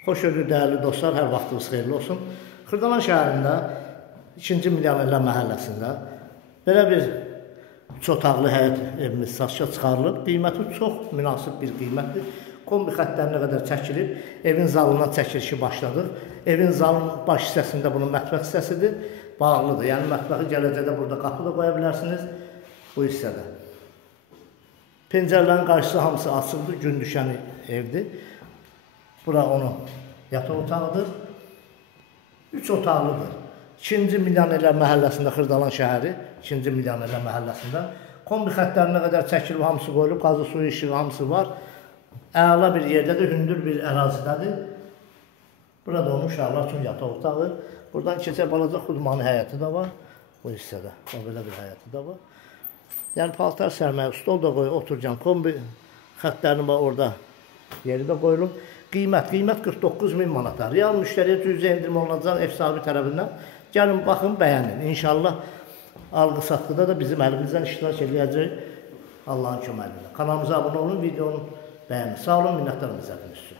Xoş gördük dəyərli dostlar, hər vaxtınız xeyirli olsun. Xırdalan şəhərində 2-ci Milyonerlər məhəlləsində belə bir 3 otaqlı həyət evimiz satışa çıxarılıb. Qiyməti çox münasib bir qiymətdir. Kombi xəttlərinə qədər çəkilib. Evin zalından çəkilişi başladıq. Evin zalın baş hissəsində bunun mətbəx hissəsidir. Bağlıdır. Yəni mətbəxi gələcəkdə burada qapı da qoya bilərsiniz bu hissədə. Pəncərələrin qarşısı hamısı açıqdır. Gün düşən evdir. Bura onun yataq otağıdır. 3 otaqlıdır. 2-ci Milyonerlər məhəlləsində Xırdalan şəhəri, 2-ci Milyonerlər məhəlləsində. Kombi xəttlərinə qədər çəkilib, hamısı qoyulub, qazı, suyu, işığı hamısı var. Əla bir yerdədir, hündür bir ərazidədir. Burada onun uşaqlar üçün yataq otağı. Buradan keçər balaca xudmanı həyəti də var. Bu hissədə, o belə bir həyəti də var. Yəni paltar sərməyə, stol da qoyub, oturcan kombi xəttlərini var orada yeri də qoyulub. Qiymət 49.000 manata. Real müştəriyə cüzə endirmə olunacaq ev sahibi tərəfindən. Gəlin, baxın, bəyənin. İnşallah alqı-satqıda da bizim əlimizdən iştirak edəcək Allahın köməyi ilə. Kanalımıza abunə olun, videonu bəyənin. Sağ olun, minnətdarım izlədiyiniz üçün.